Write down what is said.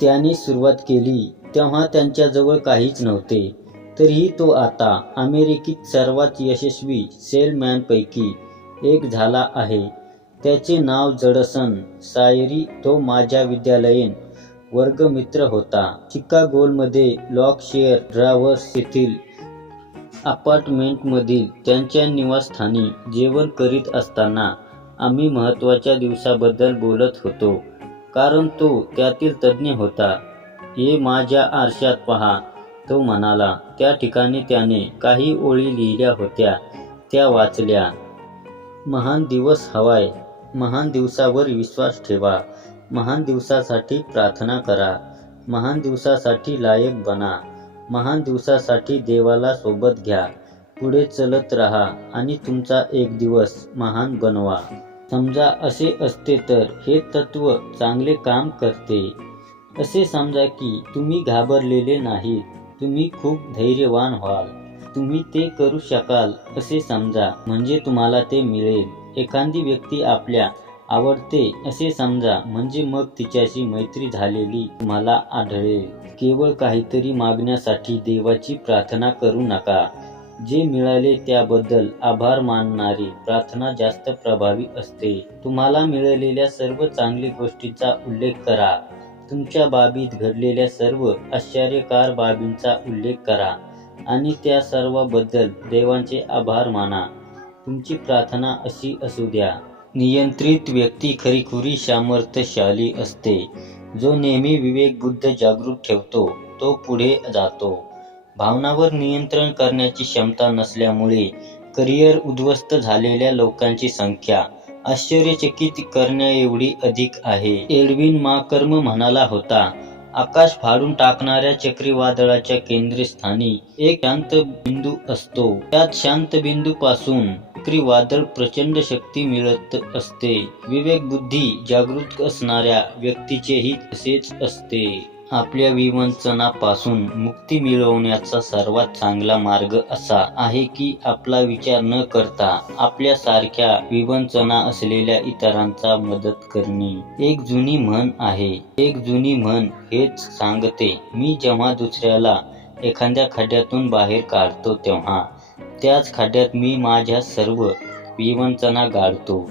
त्याने सुरुवात केली तेव्हा त्यांच्याजवळ काहीच नव्हते. तरीही तो आता अमेरिकेत सर्वात यशस्वी सेलमॅनपैकी एक झाला आहे. त्याचे नाव जडसन सायरी. तो माझ्या विद्यालयीन वर्गमित्र होता. चिकागोलमध्ये लॉकशेअर ड्रावर्स येथील अपार्टमेंटमधील त्यांच्या निवासस्थानी जेवण करीत असताना आम्ही महत्त्वाच्या दिवसाबद्दल बोलत होतो. कारण तो त्यातील तज्ज्ञ होता. हे माझ्या आरशात पहा. तो म्हणाला त्या ठिकाणी त्याने काही ओळी लिहिल्या होत्या. त्या वाचल्या महान दिवस हवाय. महान दिवसावर विश्वास ठेवा. महान दिवसासाठी प्रार्थना करा. महान दिवसासाठी लायक बना. महान दिवसासाठी देवाला सोबत घ्या. पुढे चलत राहा आणि तुमचा एक दिवस महान बनवा. समजा असे असते तर हे तत्व चांगले काम करते. असे समजा की तुम्ही घाबरलेले नाहीत तुम्ही खूप धैर्यवान व्हाल. तुम्ही ते करू शकाल असे समजा म्हणजे तुम्हाला ते मिळेल. एखादी व्यक्ती आपल्या आवडते असे समजा म्हणजे मग तिच्याशी मैत्री झालेली तुम्हाला आढळेल. केवळ काहीतरी मागण्यासाठी देवाची प्रार्थना करू नका. जे मिळाले त्याबद्दल आभार मानणारी प्रार्थना जास्त प्रभावी असते. तुम्हाला मिळालेल्या सर्व चांगली गोष्टीचा उल्लेख करा. तुमच्या बाबीत घडलेल्या सर्व आश्चर्यकार बाबींचा उल्लेख करा आणि त्या सर्वाबद्दल देवांचे आभार माना. तुमची प्रार्थना अशी असू द्या. नियंत्रित व्यक्ती खरीखुरी सामर्थ्यशाली असते. जो नेहमी विवेक बुद्ध जागृत ठेवतो तो पुढे जातो. भावनावर नियंत्रण करण्याची क्षमता नसल्यामुळे करिअर उद्ध्वस्त झालेल्या लोकांची संख्या आश्चर्यचकित करण्याएवढी अधिक आहे. एडविन माकर्म म्हणाला होता आकाश फाडून टाकणाऱ्या चक्रीवादळाच्या केंद्रस्थानी एक शांत बिंदू असतो. त्यात शांत बिंदू पासून चक्रीवादळ प्रचंड शक्ती मिळत असते. विवेक बुद्धी जागृत असणाऱ्या व्यक्तीचेही तसेच असते. आपल्या विवंचनापासून मुक्ती मिळवण्याचा सर्वात चांगला मार्ग असा आहे की आपला विचार न करता आपल्यासारख्या विवंचना असलेल्या इतरांचा मदत करणे. एक जुनी म्हण आहे. एक जुनी म्हण हेच सांगते मी जेव्हा दुसऱ्याला एखाद्या खड्ड्यातून बाहेर काढतो तेव्हा त्याच खड्ड्यात मी माझ्या सर्व विवंचना गाळतो.